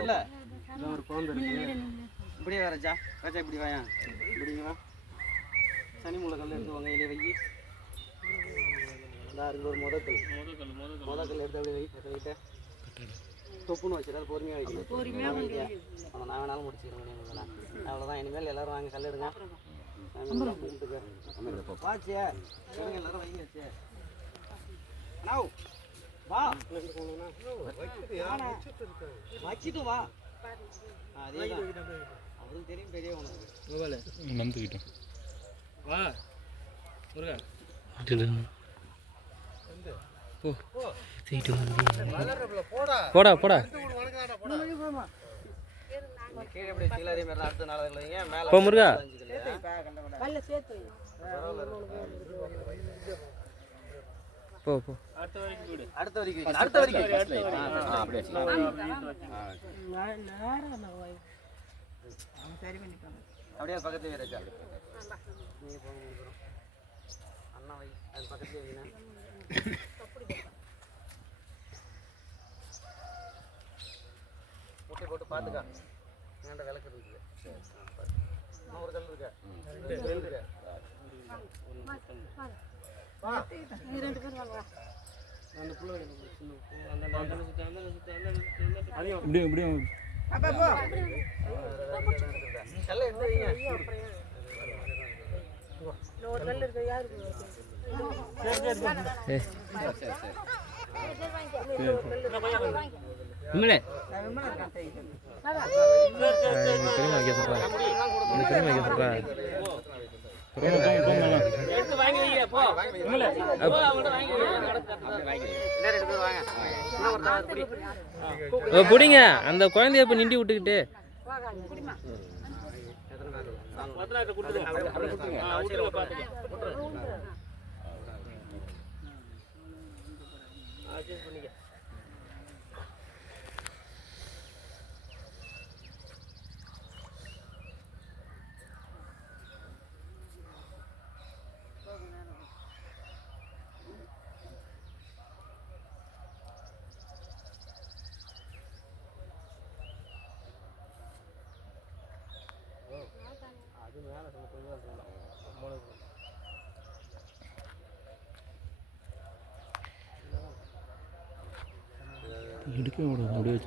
இல்லை ஒரு குழந்தை இருக்கு. இப்படியே வா ராஜா, ராஜா இப்படி வாயா, இப்படிங்க வா. சனி மூளை கல் எடுத்து வாங்க, இலையை வை. இந்த இருக்கு ஒரு முதக்கல் எடுத்து அப்படியே வை. வைக்கிட்ட தொப்புன்னு வச்சுருக்காது, பொறுமையாக வைக்கணும். நான் வேணாலும் முடிச்சுக்கிறேன். அவ்வளோதான். இனிமேல் எல்லோரும் வாங்க கல் எடுங்க. கும்பிட்டுக்க வாச்சியே எல்லாரும் வைங்க. வா வச்சுட்டு வா. அதே அவருக்கு தெரியும் பெரிய உனக்கு நம்பிக்கிட்டோம். வா முருகா போடா போடா கீழே எப்படி கீழே மேலே அடுத்த நாள் இல்லைங்க மேலே முருகா போ போ அடுத்த வரைக்கும் அப்படியே பக்கத்துலேயே இருக்கா. நீ போங்க அண்ணா வை, அது பக்கத்துலேயே வைங்க. முட்டை போட்டு பார்த்துக்கா. ஏன்டா விளக்கு இருக்குது. இன்னும் ஒரு கல் இருக்கா. புடிங்க அந்த குழந்தைய இப்ப நிண்டி விட்டுக்கிட்டு எடுக்க முடியும். அப்படியே